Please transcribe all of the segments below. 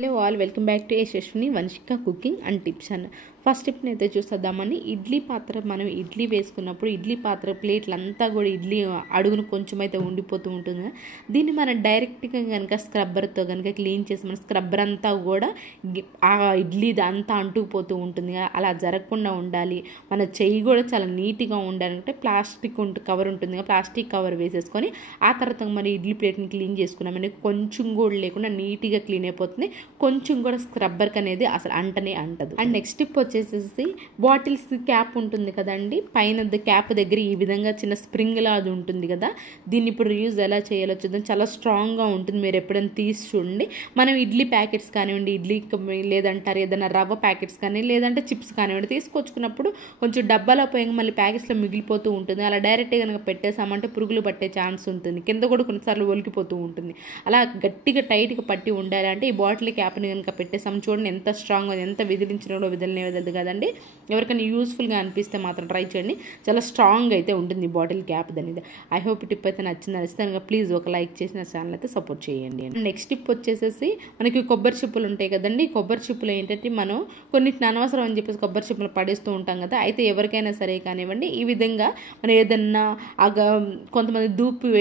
Hello all welcome back to Yashaswini Vamshika cooking and tips అన్న first టిప్ని అయితే చూసేద్దామని ఇడ్లీ పాత్ర మనం ఇడ్లీ వేసుకున్నప్పుడు ఇడ్లీ పాత్ర ప్లేట్లంతా కూడా ఇడ్లీ అడుగును కొంచెం అయితే ఉండిపోతూ ఉంటుంది. దీన్ని మనం డైరెక్ట్గా కనుక స్క్రబ్బర్తో కనుక క్లీన్ చేసి మన స్క్రబ్బర్ అంతా కూడా ఆ ఇడ్లీ అంతా అంటుకుపోతూ ఉంటుంది. అలా జరగకుండా ఉండాలి. మన చెయ్యి కూడా చాలా నీట్గా ఉండాలంటే ప్లాస్టిక్ కవర్ ఉంటుంది, ప్లాస్టిక్ కవర్ వేసేసుకొని ఆ తర్వాత మరి ఇడ్లీ ప్లేట్ని క్లీన్ చేసుకున్నామని కొంచెం కూడా లేకుండా నీట్గా క్లీన్ అయిపోతుంది. కొంచెం కూడా స్క్రబ్బర్కి అనేది అసలు అంటనే అంటదు. అండ్ నెక్స్ట్ టిప్ వచ్చేసేసి బాటిల్స్ క్యాప్ ఉంటుంది కదండి, పైన క్యాప్ దగ్గర ఈ విధంగా చిన్న స్ప్రింగ్ లాగా ఉంటుంది కదా, దీన్ని ఇప్పుడు రీయూజ్ ఎలా చేయాలో చూద్దాం. చాలా స్ట్రాంగ్గా ఉంటుంది. మీరు ఎప్పుడైనా తీసి చూడండి. మనం ఇడ్లీ ప్యాకెట్స్ కానివ్వండి, ఇడ్లీ లేదంటారు ఏదైనా రవ్వ ప్యాకెట్స్ కానీ లేదంటే చిప్స్ కానివ్వండి తీసుకొచ్చుకున్నప్పుడు కొంచెం డబ్బాలో పోయి మళ్ళీ ప్యాకెట్స్లో మిగిలిపోతూ ఉంటుంది. అలా డైరెక్ట్గా కనుక పెట్టేసామంటే పురుగులు పట్టే ఛాన్స్ ఉంటుంది. కింద కూడా కొన్నిసార్లు ఒలికిపోతూ ఉంటుంది. అలా గట్టిగా టైట్గా పట్టి ఉండాలి అంటే ఈ బాటిల్ క్యాప్ని కనుక పెట్టేసాము చూడండి ఎంత స్ట్రాంగ్, ఎంత విదిలించినా కూడా వదలదు కదండి. ఎవరికైనా యూస్ఫుల్గా అనిపిస్తే మాత్రం ట్రై చేయండి. చాలా స్ట్రాంగ్ అయితే ఉంటుంది ఈ బాటిల్ క్యాప్ అనేది. ఐ హోప్ ఈ టిప్ అయితే నచ్చితే కనుక ప్లీజ్ ఒక లైక్ చేసి నా ఛానల్ అయితే సపోర్ట్ చేయండి. నెక్స్ట్ టిప్ వచ్చేసేసి మనకి కొబ్బరి చిప్పులు ఉంటాయి కదండి. కొబ్బరి చిప్పులు ఏంటంటే మనం కొన్నిటిని అనవసరం అని చెప్పేసి కొబ్బరి చిప్పులు పడేస్తూ ఉంటాం కదా. అయితే ఎవరికైనా సరే కానివ్వండి ఈ విధంగా మనం ఏదన్నా కొంతమంది ధూపం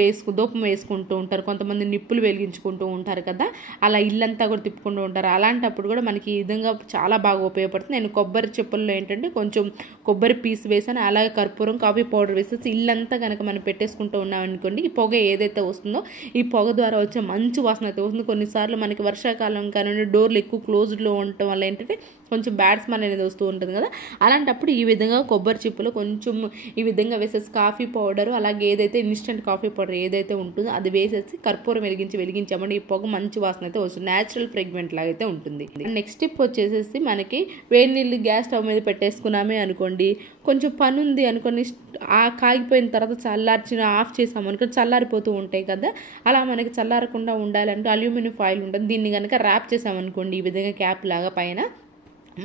వేసుకుంటూ ఉంటారు, కొంతమంది నిప్పులు వెలిగించుకుంటూ ఉంటారు కదా, అలా ఇల్లంతా కూడా తిప్పుకుంటూ ఉంటారు. అలాంటప్పుడు కూడా మనకి ఈ విధంగా చాలా బాగా ఉపయోగపడుతుంది. నేను కొబ్బరి చెప్పుల్లో ఏంటంటే కొంచెం కొబ్బరి పీస్ వేసాను, అలాగే కర్పూరం కాఫీ పౌడర్ వేసేసి ఇల్లంతా కనుక మనం పెట్టేసుకుంటూ ఉన్నాం అనుకోండి, ఈ పొగ ఏదైతే వస్తుందో ఈ పొగ ద్వారా వచ్చే మంచి వాసన అయితే వస్తుంది. కొన్నిసార్లు మనకి వర్షాకాలం కానివ్వండి డోర్లు ఎక్కువ క్లోజ్డ్లో ఉండటం వల్ల ఏంటంటే కొంచెం బ్యాడ్ స్మెల్ అనేది వస్తూ ఉంటుంది కదా, అలాంటప్పుడు ఈ విధంగా కొబ్బరి చిప్పులు కొంచెం ఈ విధంగా వేసేసి కాఫీ పౌడర్ అలాగే ఏదైతే ఇన్స్టెంట్ కాఫీ పౌడర్ ఏదైతే ఉంటుందో అది వేసేసి కర్పూరం వెలిగించామంటే ఈ పొగ మంచి వాసన అయితే వస్తుంది. న్యాచురల్ ఫ్రేగ్రెంట్ లాగా అయితే ఉంటుంది. నెక్స్ట్ టిప్ వచ్చేసేసి మనకి వేడి నీళ్ళు గ్యాస్ స్టవ్ మీద పెట్టేసుకున్నామే అనుకోండి, కొంచెం పని ఉంది అనుకోని ఆ కాగిపోయిన తర్వాత ఆఫ్ చేసామనుకో చల్లారిపోతూ ఉంటాయి కదా, అలా మనకి చల్లారకుండా ఉండాలంటే అల్యూమినియం ఫాయిల్ ఉంటుంది, దీన్ని కనుక ర్యాప్ చేసామనుకోండి ఈ విధంగా క్యాప్ లాగా పైన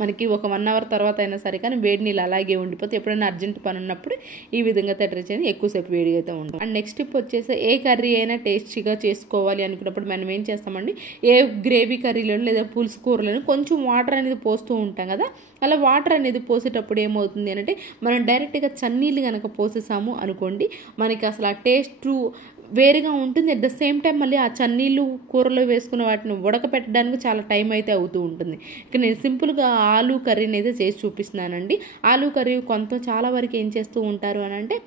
మనకి ఒక 1 అవర్ తర్వాత అయినా సరే కానీ వేడి నీళ్ళు అలాగే ఉండిపోతే ఎప్పుడైనా అర్జెంట్ పని ఉన్నప్పుడు ఈ విధంగా ట్రై చేయండి, ఎక్కువసేపు వేడిగా అయితే ఉంటుంది. అండ్ నెక్స్ట్ టిప్ వచ్చేసి ఏ కర్రీ అయినా టేస్టీగా చేసుకోవాలి అనుకున్నప్పుడు మనం ఏం చేస్తామండి, ఏ గ్రేవీ కర్రీలోనూ లేదా పులుసు కూరలోనూ కొంచెం వాటర్ అనేది పోస్తూ ఉంటాం కదా, అలా వాటర్ అనేది పోసేటప్పుడు ఏమవుతుంది అంటే మనం డైరెక్ట్గా చన్నీళ్ళు కనుక పోసేసాము అనుకోండి మనకి అసలు ఆ టేస్ట్ వేరుగా ఉంటుంది. అట్ ద సేమ్ టైం మళ్ళీ ఆ చన్నీళ్ళు కూరలో వేసుకున్న వాటిని ఉడకపెట్టడానికి చాలా టైం అయితే అవుతూ ఉంటుంది. ఇక నేను సింపుల్గా ఆలూ కర్రీని అయితే చేసి చూపిస్తున్నానండి. ఆలూ కర్రీ చాలా వరకు ఏం చేస్తూ ఉంటారు అని అంటే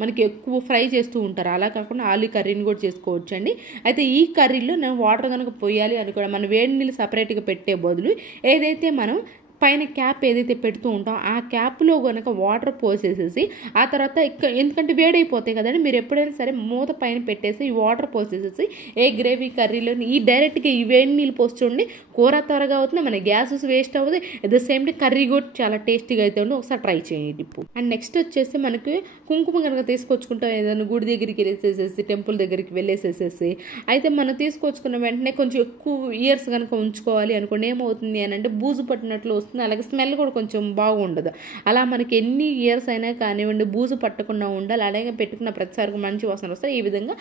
మనకి ఎక్కువ ఫ్రై చేస్తూ ఉంటారు, అలా కాకుండా ఆలూ కర్రీని కూడా చేసుకోవచ్చు అండి. అయితే ఈ కర్రీలో నేను వాటర్ కనుక పోయాలి అని కూడా మనం వేడి నీళ్ళు సపరేట్గా పెట్టే బదులు ఏదైతే మనం పైన క్యాప్ ఏదైతే పెడుతూ ఉంటాం ఆ క్యాప్లో కనుక వాటర్ పోసేసేసి ఆ తర్వాత ఎందుకంటే వేడైపోతాయి కదండి, మీరు ఎప్పుడైనా సరే మూత పైన పెట్టేసి ఈ వాటర్ పోసేసేసి ఏ గ్రేవీ కర్రీలో ఈ డైరెక్ట్గా ఈ వేడి నీళ్ళు పోసి చూడండి, కూర త్వరగా అవుతుంది, మన గ్యాసెస్ వేస్ట్ అవుతుంది, at the same time curry కూడా చాలా టేస్టీగా అయితే ఉంది. ఒకసారి ట్రై చేయండి ఇప్పుడు. అండ్ నెక్స్ట్ వచ్చేసి మనకి కుంకుమ కనుక తీసుకొచ్చుకుంటాం, ఏదైనా గుడి దగ్గరికి వెళ్ళేసేసేసి టెంపుల్ దగ్గరికి వెళ్ళేసేసేసి అయితే మనం తీసుకొచ్చుకున్న వెంటనే కొంచెం ఎక్కువ ఇయర్స్ కనుక ఉంచుకోవాలి అనుకోండి ఏమవుతుంది అని అంటే బూజు పట్టినట్లు వస్తుంది, అలాగే స్మెల్ కూడా కొంచెం బాగుండదు. అలా మనకి ఎన్ని ఇయర్స్ అయినా కానివ్వండి బూజు పట్టకుండా ఉండాలి, అలాగే పెట్టుకున్న ప్రతిసారికి మంచి వాసన వస్తాయి. ఈ విధంగా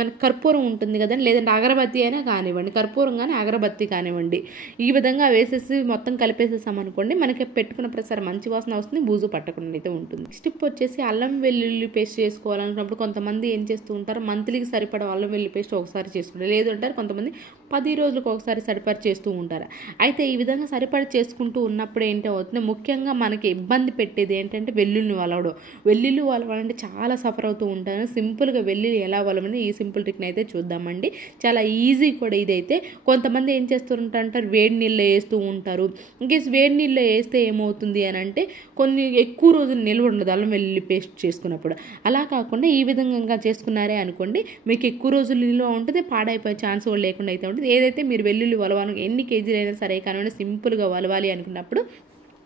మనకి కర్పూరం ఉంటుంది కదండి, లేదంటే అగరబత్తి అయినా కానివ్వండి, కర్పూరం కానీ అగరబత్తి కానివ్వండి, ఈ విధంగా వేసేసి మొత్తం కలిపేసేసామనుకోండి మనకి పెట్టుకున్న ప్రతిసారి మంచి వాసన వస్తుంది, బూజు పట్టకుండా అయితే ఉంటుంది. స్టిప్ వచ్చేసి అల్లం వెల్లుల్లి పేస్ట్ చేసుకోవాలనుకున్నప్పుడు కొంతమంది ఏం చేస్తూ ఉంటారు, మంత్లీకి సరిపడా అల్లం వెల్లుల్లి పేస్ట్ ఒకసారి చేసుకుంటారు, లేదు అంటారు కొంతమంది 10 రోజులకు ఒకసారి సరిపడి చేస్తూ ఉంటారు. అయితే ఈ విధంగా సరిపడి చేసుకుంటూ ఉన్నప్పుడు ఏంటో అవుతుంది, ముఖ్యంగా మనకి ఇబ్బంది పెట్టేది ఏంటంటే వెల్లుల్లి వలవాలంటే చాలా సఫర్ అవుతూ ఉంటాను. సింపుల్గా వెల్లుల్లి ఎలా వలమని ఈ సింపుల్ ట్రిక్ని అయితే చూద్దామండి. చాలా ఈజీ కూడా ఇదైతే. కొంతమంది ఏం చేస్తుంటారంటారు వేడి నీళ్ళు వేస్తూ ఉంటారు, ఇంకేస్ వేడి నీళ్ళు వేస్తే ఏమవుతుంది అని అంటే కొన్ని ఎక్కువ రోజులు నిల్వ ఉండదు అల్లం వెల్లుల్లి పేస్ట్ చేసుకున్నప్పుడు. అలా కాకుండా ఈ విధంగా చేసుకున్నారే అనుకోండి మీకు ఎక్కువ రోజులు నిల్వ ఉంటుంది, పాడైపోయే ఛాన్స్ కూడా లేకుండా అయితే ఉంటుంది. ఏదైతే మీరు వెల్లుల్లి వలవాలి ఎన్ని కేజీలు అయినా సరే కానివ్వండి సింపుల్గా వలవాలి అనుకున్నప్పుడు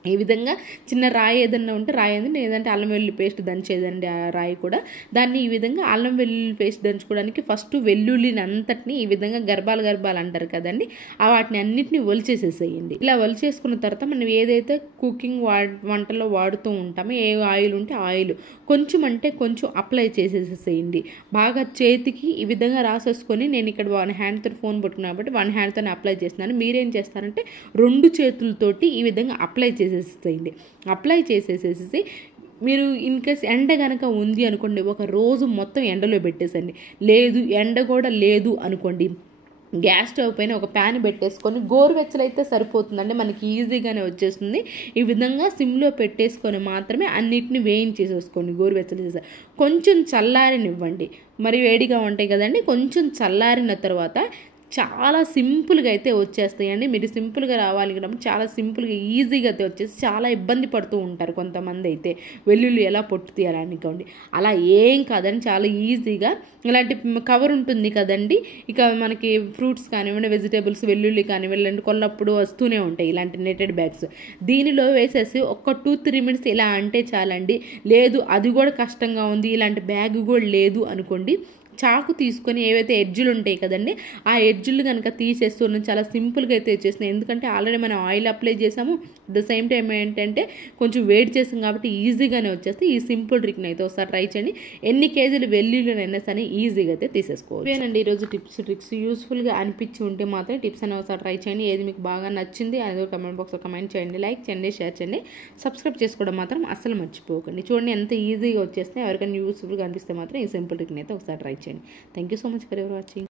ఈ విధంగా చిన్న రాయి ఏదన్నా ఉంటే రాయి అండి, లేదంటే అల్లం వెల్లుల్లి పేస్ట్ దంచేదండి ఆ రాయి కూడా. దాన్ని ఈ విధంగా అల్లం వెల్లుల్లి పేస్ట్ దంచుకోవడానికి ఫస్ట్ వెల్లుల్లిని అంతటిని ఈ విధంగా గర్భాలు అంటారు కదండి, వాటిని అన్నిటిని ఒలిచేసేసేయండి. ఇలా ఒలిచేసుకున్న తర్వాత మనం ఏదైతే కుకింగ్ వంటలో వాడుతూ ఉంటామో ఏ ఆయిల్ ఉంటే ఆయిల్ కొంచెం అంటే కొంచెం అప్లై చేసేసేసేయండి. బాగా చేతికి ఈ విధంగా రాసేసుకొని, నేను ఇక్కడ 1 హ్యాండ్తో ఫోన్ పట్టుకున్నాను కాబట్టి 1 హ్యాండ్తోనే అప్లై చేస్తున్నాను. మీరేం చేస్తారంటే 2 చేతులతోటి ఈ విధంగా అప్లై చేసేసేయండి. అప్లై చేసేసేసి మీరు ఇన్ కేస్ ఎండ కనుక ఉంది అనుకోండి, ఒక రోజు మొత్తం ఎండలో పెట్టేసండి. లేదు ఎండ కూడా లేదు అనుకోండి, గ్యాస్ స్టవ్ పైన ఒక ప్యాన్ పెట్టేసుకొని గోరువెచ్చలైతే సరిపోతుందండి, మనకి ఈజీగానే వచ్చేస్తుంది. ఈ విధంగా సిమ్లో పెట్టేసుకొని మాత్రమే అన్నిటిని వేయించేసేసుకోండి. గోరువెచ్చలు చేసే కొంచెం చల్లారనివ్వండి, మరి వేడిగా ఉంటాయి కదండి. కొంచెం చల్లారిన తర్వాత చాలా సింపుల్గా అయితే వచ్చేస్తాయండి. మీరు సింపుల్గా రావాలి కదా, చాలా సింపుల్గా ఈజీగా అయితే వచ్చేసి, చాలా ఇబ్బంది పడుతూ ఉంటారు కొంతమంది అయితే వెల్లుల్లి ఎలా పొట్టు తీయాలనుకోండి. అలా ఏం కాదని చాలా ఈజీగా ఇలాంటి కవర్ ఉంటుంది కదండి, ఇక మనకి ఫ్రూట్స్ కానివ్వండి, వెజిటేబుల్స్, వెల్లుల్లి కానివ్వండి కొన్నప్పుడు వస్తూనే ఉంటాయి ఇలాంటి నెటెడ్ బ్యాగ్స్. దీనిలో వేసేసి ఒక 2-3 మినిట్స్ ఇలా అంటే చాలండి. లేదు అది కూడా కష్టంగా ఉంది, ఇలాంటి బ్యాగ్ కూడా లేదు అనుకోండి, చాకు తీసుకొని ఏవైతే ఎడ్జులు ఉంటాయి కదండి, ఆ ఎడ్జులు కనుక తీసేస్తున్నాం, చాలా సింపుల్గా అయితే వచ్చేస్తున్నాయి. ఎందుకంటే ఆల్రెడీ మనం ఆయిల్ అప్లై చేసాము, అట్ ద సేమ్ టైం ఏంటంటే కొంచెం వేడి చేసాం కాబట్టి ఈజీగానే వచ్చేస్తే. ఈ సింపుల్ ట్రిక్ని అయితే ఒకసారి ట్రై చేయండి. ఎన్ని కేజీలు వెల్లుల్లినైనా సరే ఈజీగా అయితే తీసేసుకోవచ్చు. ఇవేనండి ఈరోజు టిప్స్ ట్రిక్స్. యూస్ఫుల్గా అనిపించి ఉంటే మాత్రం టిప్స్ అని ఒకసారి ట్రై చేయండి. ఏది మీకు బాగా నచ్చింది అనేది కమెంట్ బాక్స్లో కమెంట్ చేయండి, లైక్ చేయండి, షేర్ చేయండి, సబ్స్క్రైబ్ చేసుకోవడం మాత్రం అస్సలు మర్చిపోకండి. చూడండి ఎంత ఈజీగా వచ్చేస్తే. ఎవరికైనా యూస్ఫుల్గా అనిపిస్తే మాత్రం ఈ సింపుల్ ట్రిక్ని అయితే ఒకసారి ట్రై చేయండి. Thank you so much for your watching.